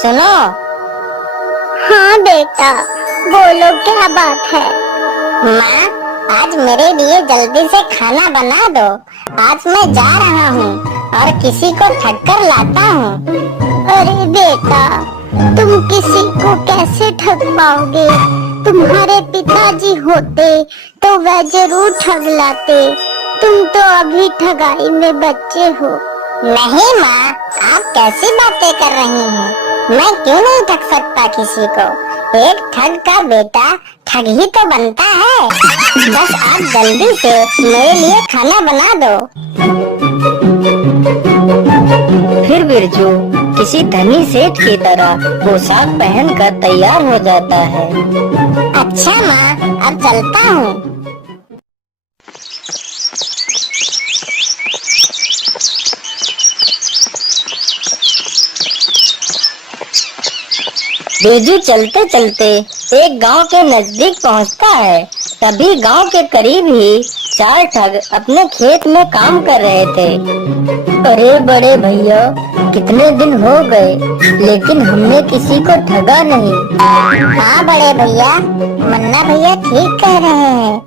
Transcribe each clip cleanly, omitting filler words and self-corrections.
सुनो। हाँ बेटा, बोलो क्या बात है। माँ, आज मेरे लिए जल्दी से खाना बना दो। आज मैं जा रहा हूँ और किसी को ठग कर लाता हूँ। अरे बेटा, तुम किसी को कैसे ठग पाओगे? तुम्हारे पिताजी होते तो वह जरूर ठग लाते। तुम तो अभी ठगाई में बच्चे हो। नहीं माँ, आप कैसी बातें कर रही हैं? मैं क्यों नहीं ठग सकता किसी को? एक ठग का बेटा ठग ही तो बनता है। बस आप जल्दी से मेरे लिए खाना बना दो। फिर बिरजू किसी धनी सेठ की तरह पोशाक पहनकर तैयार हो जाता है। अच्छा माँ, अब चलता हूँ। बिरजू चलते चलते एक गांव के नजदीक पहुंचता है। तभी गांव के करीब ही चार ठग अपने खेत में काम कर रहे थे। अरे बड़े भैया, कितने दिन हो गए लेकिन हमने किसी को ठगा नहीं। हाँ बड़े भैया, मन्ना भैया ठीक कह रहे हैं।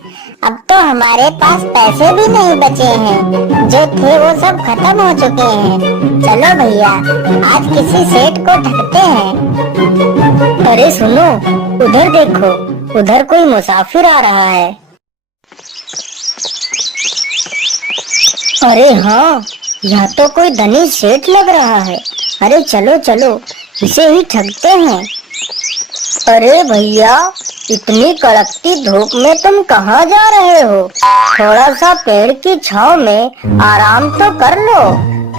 अब तो हमारे पास पैसे भी नहीं बचे हैं, जो थे वो सब खत्म हो चुके हैं। चलो भैया, आज किसी सेठ को ठगते हैं। अरे सुनो, उधर देखो, उधर कोई मुसाफिर आ रहा है। अरे हाँ, यह तो कोई धनी सेठ लग रहा है। अरे चलो चलो, इसे ही ठगते हैं। अरे भैया, इतनी कड़कती धूप में तुम कहाँ जा रहे हो? थोड़ा सा पेड़ की छांव में आराम तो कर लो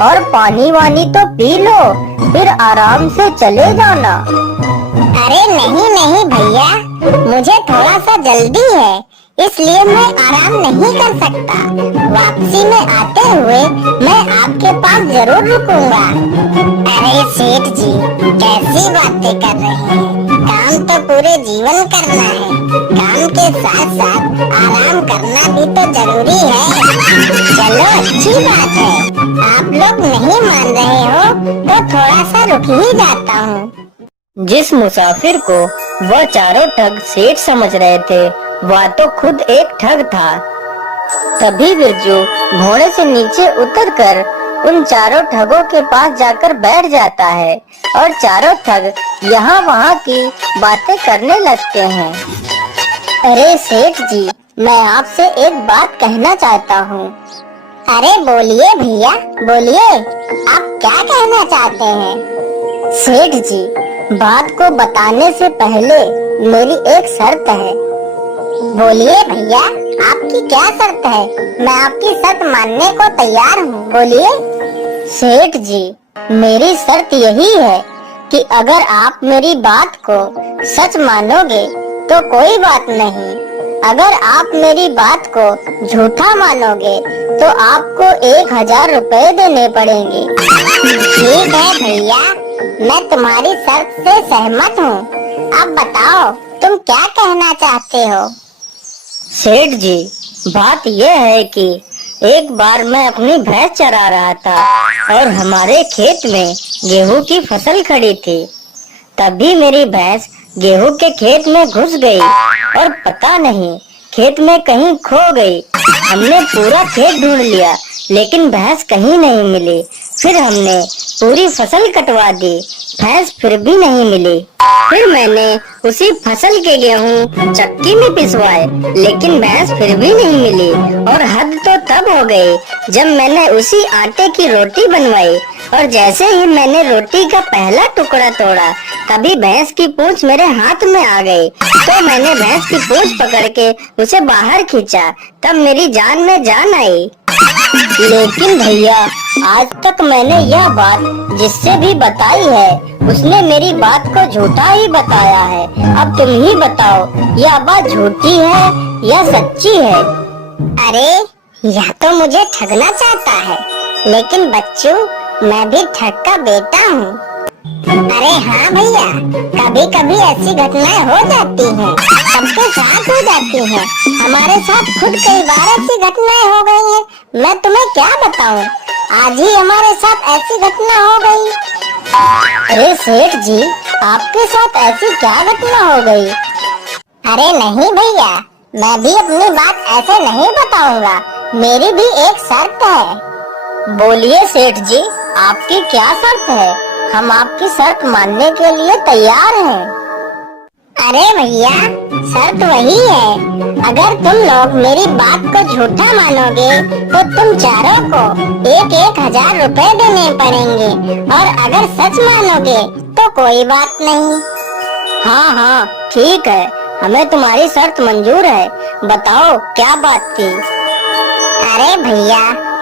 और पानी वानी तो पी लो, फिर आराम से चले जाना। अरे नहीं नहीं भैया, मुझे थोड़ा सा जल्दी है, इसलिए मैं आराम नहीं कर सकता। वापसी में आते हुए मैं आपके पास जरूर रुकूंगा। अरे सेठ जी, कैसी बातें कर रहे हैं? काम तो पूरे जीवन करना है, काम के साथ साथ आराम करना भी तो जरूरी है। चलो अच्छी बात है, आप लोग नहीं मान रहे हो तो थोड़ा सा रुक ही जाता हूँ। जिस मुसाफिर को वह चारों ठग सेठ समझ रहे थे, वह तो खुद एक ठग था। तभी बिरजू घोड़े से नीचे उतरकर उन चारों ठगों के पास जाकर बैठ जाता है और चारों ठग यहाँ वहाँ की बातें करने लगते हैं। अरे सेठ जी, मैं आपसे एक बात कहना चाहता हूँ। अरे बोलिए भैया, बोलिए, आप क्या कहना चाहते हैं? सेठ जी, बात को बताने से पहले मेरी एक शर्त है। बोलिए भैया, आपकी क्या शर्त है? मैं आपकी शर्त मानने को तैयार हूँ, बोलिए। सेठ जी, मेरी शर्त यही है कि अगर आप मेरी बात को सच मानोगे तो कोई बात नहीं, अगर आप मेरी बात को झूठा मानोगे तो आपको 1000 रुपए देने पड़ेंगे। ठीक है भैया, मैं तुम्हारी शर्त से सहमत हूँ। अब बताओ, तुम क्या कहना चाहते हो? सेठ जी, बात यह है कि एक बार मैं अपनी भैंस चरा रहा था और हमारे खेत में गेहूं की फसल खड़ी थी। तभी मेरी भैंस गेहूं के खेत में घुस गई और पता नहीं खेत में कहीं खो गई। हमने पूरा खेत ढूंढ लिया लेकिन भैंस कहीं नहीं मिली। फिर हमने पूरी फसल कटवा दी, भैंस फिर भी नहीं मिली। फिर मैंने उसी फसल के गेहूं चक्की में पिसवाए लेकिन भैंस फिर भी नहीं मिली। और हद तो तब हो गई जब मैंने उसी आटे की रोटी बनवाई और जैसे ही मैंने रोटी का पहला टुकड़ा तोड़ा तभी भैंस की पूंछ मेरे हाथ में आ गई। तो मैंने भैंस की पूंछ पकड़ के उसे बाहर खींचा, तब मेरी जान में जान आई। लेकिन भैया, आज तक मैंने यह बात जिससे भी बताई है उसने मेरी बात को झूठा ही बताया है। अब तुम ही बताओ, यह बात झूठी है या सच्ची है? अरे यह तो मुझे ठगना चाहता है, लेकिन बच्चों, मैं भी ठग का बेटा हूँ। अरे हाँ भैया, कभी कभी ऐसी घटनाएं हो जाती हैं, सबके साथ हो जाती हैं। हमारे साथ खुद कई बार ऐसी घटनाएं हो गई हैं। मैं तुम्हें क्या बताऊं, आज ही हमारे साथ ऐसी घटना हो गई। अरे सेठ जी, आपके साथ ऐसी क्या घटना हो गई? अरे नहीं भैया, मैं भी अपनी बात ऐसे नहीं बताऊंगा। मेरी भी एक शर्त है। बोलिए सेठ जी, आपकी क्या शर्त है? हम आपकी शर्त मानने के लिए तैयार हैं। अरे भैया, शर्त वही है, अगर तुम लोग मेरी बात को झूठा मानोगे तो तुम चारों को 1,000 रुपए देने पड़ेंगे, और अगर सच मानोगे तो कोई बात नहीं। हाँ हाँ ठीक है, हमें तुम्हारी शर्त मंजूर है। बताओ क्या बात थी? अरे भैया,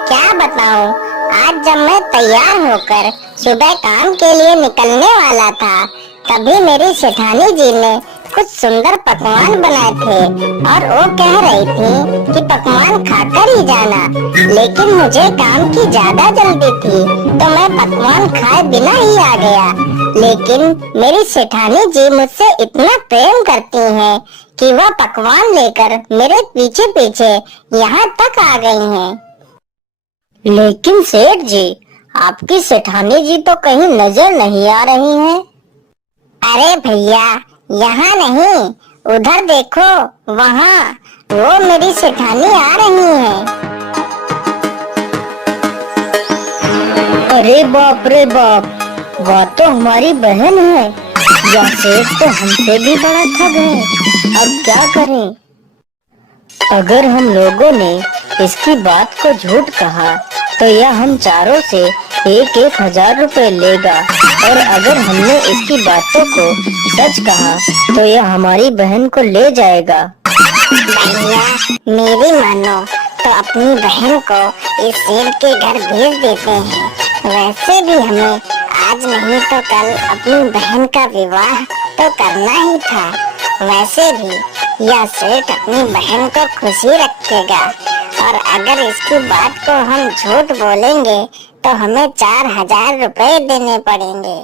क्या बताऊं, आज जब मैं तैयार होकर सुबह काम के लिए निकलने वाला था, तभी मेरी सेठानी जी ने कुछ सुंदर पकवान बनाए थे और वो कह रही थी कि पकवान खाकर ही जाना। लेकिन मुझे काम की ज्यादा जल्दी थी तो मैं पकवान खाए बिना ही आ गया। लेकिन मेरी सेठानी जी मुझसे इतना प्रेम करती हैं कि वह पकवान लेकर मेरे पीछे पीछे यहाँ तक आ गई हैं। लेकिन सेठ जी, आपकी सेठानी जी तो कहीं नजर नहीं आ रही हैं। अरे भैया, यहाँ नहीं, उधर देखो, वहाँ वो मेरी सेठानी आ रही है। अरे बाप रे बाप, वह तो हमारी बहन है। यह सेठ तो हमसे भी बड़ा ठग है। अब क्या करें? अगर हम लोगों ने इसकी बात को झूठ कहा तो यह हम चारों से 1,000 रुपए लेगा, और अगर हमने इसकी बातों को सच कहा तो यह हमारी बहन को ले जाएगा। भैया, मेरी मानो तो अपनी बहन को इस सेठ के घर भेज देते हैं। वैसे भी हमें आज नहीं तो कल अपनी बहन का विवाह तो करना ही था। वैसे भी यह सेठ अपनी बहन को खुशी रखेगा, और अगर इसकी बात को हम झूठ बोलेंगे तो हमें 4,000 रुपए देने पड़ेंगे।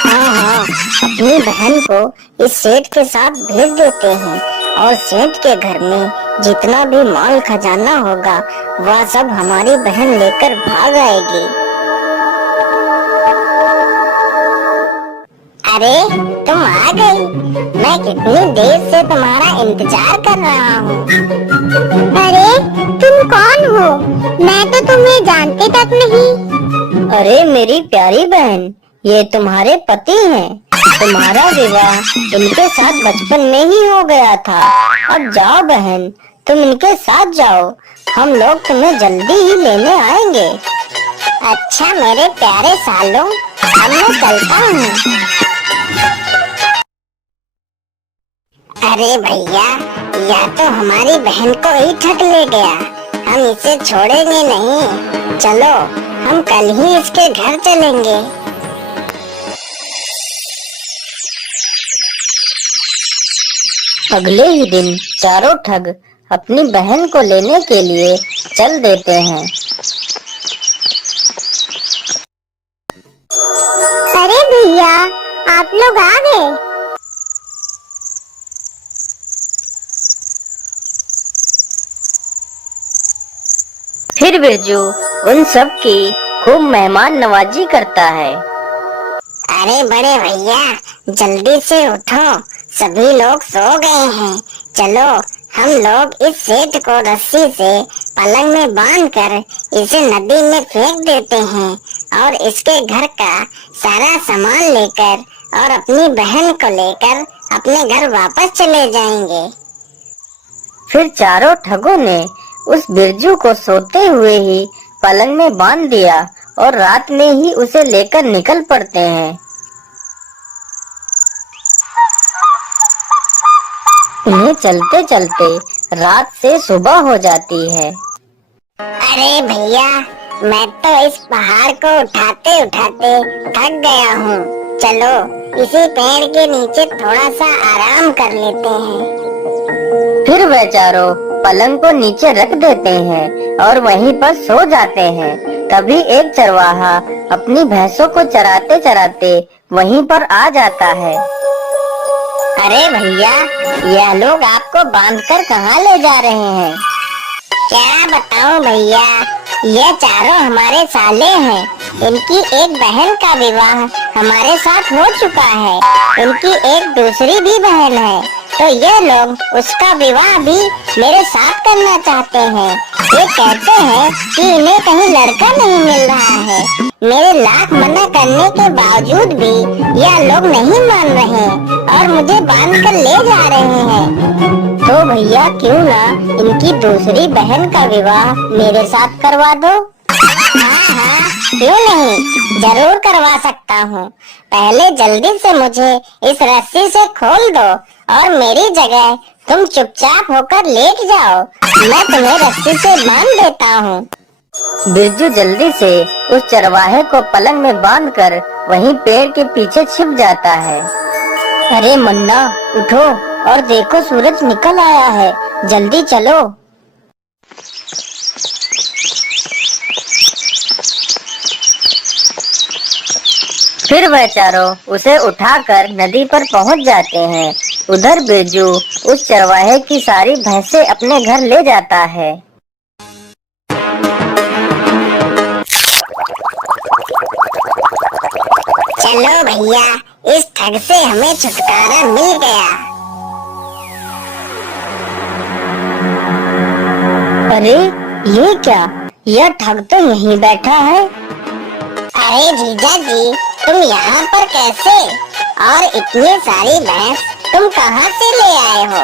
हाँ हाँ, अपनी बहन को इस सेठ के साथ भेज देते हैं, और सेठ के घर में जितना भी माल खजाना होगा वह सब हमारी बहन लेकर भाग आएगी। अरे तुम आ गई, मैं कितनी देर से तुम्हारा इंतजार कर रहा हूँ। अरे तुम कौन हो? मैं तो तुम्हें जानती तक नहीं। अरे मेरी प्यारी बहन, ये तुम्हारे पति हैं। तुम्हारा विवाह इनके साथ बचपन में ही हो गया था। अब जाओ बहन, तुम इनके साथ जाओ, हम लोग तुम्हें जल्दी ही लेने आएंगे। अच्छा मेरे प्यारे सालों, अब मैं चलता हूँ। अरे भैया, यह तो हमारी बहन को ही ठग ले गया। हम इसे छोड़ेंगे नहीं। चलो, हम कल ही इसके घर चलेंगे। अगले ही दिन चारों ठग अपनी बहन को लेने के लिए चल देते हैं। अरे भैया, आप लोग आ गए। फिर बिरजू उन सब की खूब मेहमान नवाजी करता है। अरे बड़े भैया, जल्दी से उठो, सभी लोग सो गए हैं। चलो, हम लोग इस सेठ को रस्सी से पलंग में बांधकर इसे नदी में फेंक देते हैं, और इसके घर का सारा सामान लेकर और अपनी बहन को लेकर अपने घर वापस चले जाएंगे। फिर चारों ठगों ने उस बिरजू को सोते हुए ही पलंग में बांध दिया, और रात में ही उसे लेकर निकल पड़ते हैं। उन्हें चलते चलते रात से सुबह हो जाती है। अरे भैया, मैं तो इस पहाड़ को उठाते उठाते थक गया हूँ। चलो, इसी पेड़ के नीचे थोड़ा सा आराम कर लेते हैं। फिर वे चारों पलंग को नीचे रख देते हैं और वहीं पर सो जाते हैं। तभी एक चरवाहा अपनी भैंसों को चराते चराते वहीं पर आ जाता है। अरे भैया, यह लोग आपको बांधकर कहाँ ले जा रहे हैं? क्या बताऊं भैया, ये चारों हमारे साले हैं। इनकी एक बहन का विवाह हमारे साथ हो चुका है। इनकी एक दूसरी भी बहन है, तो ये लोग उसका विवाह भी मेरे साथ करना चाहते हैं। ये कहते हैं कि इन्हें कहीं लड़का नहीं मिल रहा है। मेरे लाख मना करने के बावजूद भी यह लोग नहीं मान रहे और मुझे बांध कर ले जा रहे हैं। तो भैया क्यों ना इनकी दूसरी बहन का विवाह मेरे साथ करवा दो। हाँ हाँ, क्यों नहीं, जरूर करवा सकता हूँ। पहले जल्दी से मुझे इस रस्सी से खोल दो और मेरी जगह तुम चुपचाप होकर लेट जाओ। मैं तुम्हें रस्सी से बांध देता हूँ। बिरजू जल्दी से उस चरवाहे को पलंग में बांधकर वहीं पेड़ के पीछे छिप जाता है। अरे मुन्ना उठो और देखो, सूरज निकल आया है, जल्दी चलो। फिर वह चारों उसे उठाकर नदी पर पहुंच जाते हैं। उधर बिरजू उस चरवाहे की सारी भैंसें अपने घर ले जाता है। चलो भैया, इस ठग से हमें छुटकारा मिल गया। अरे ये क्या, यह ठग तो यहीं बैठा है। अरे जीजा जी, तुम यहाँ पर कैसे, और इतनी सारी भैंस तुम कहाँ से ले आए हो?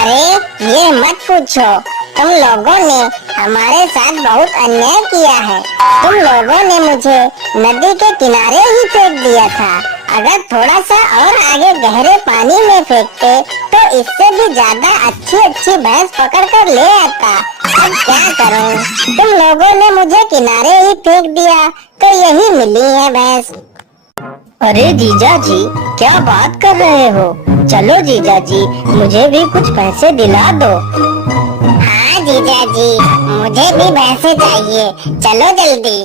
अरे ये मत पूछो, तुम लोगों ने हमारे साथ बहुत अन्याय किया है। तुम लोगों ने मुझे नदी के किनारे ही फेंक दिया था। अगर थोड़ा सा और आगे गहरे पानी में फेंकते तो इससे भी ज्यादा अच्छी भैंस पकड़ कर ले आता। अब क्या करूं? तुम लोगों ने मुझे किनारे ही फेंक दिया तो यही मिली है भैंस। अरे जीजा जी, क्या बात कर रहे हो? चलो जीजा जी, मुझे भी कुछ पैसे दिला दो। हाँ जीजा जी, मुझे भी भैंसे चाहिए, चलो जल्दी।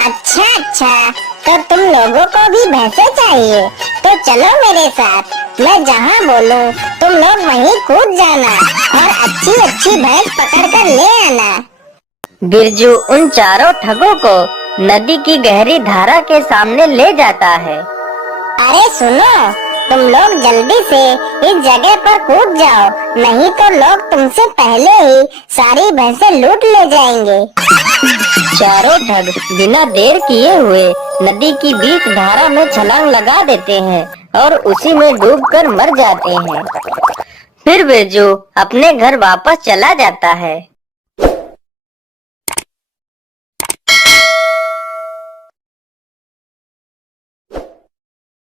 अच्छा, तो तुम लोगों को भी भैंसे चाहिए, तो चलो मेरे साथ। मैं जहाँ बोलूँ तुम लोग वहीं कूद जाना और अच्छी भैंस पकड़ कर ले आना। बिरजू उन चारों ठगों को नदी की गहरी धारा के सामने ले जाता है। अरे सुनो, तुम लोग जल्दी से इस जगह पर कूद जाओ, नहीं तो लोग तुमसे पहले ही सारी भैंसें लूट ले जाएंगे। चारों ठग बिना देर किए हुए नदी की बीच धारा में छलांग लगा देते हैं और उसी में डूबकर मर जाते हैं। फिर बिरजू अपने घर वापस चला जाता है।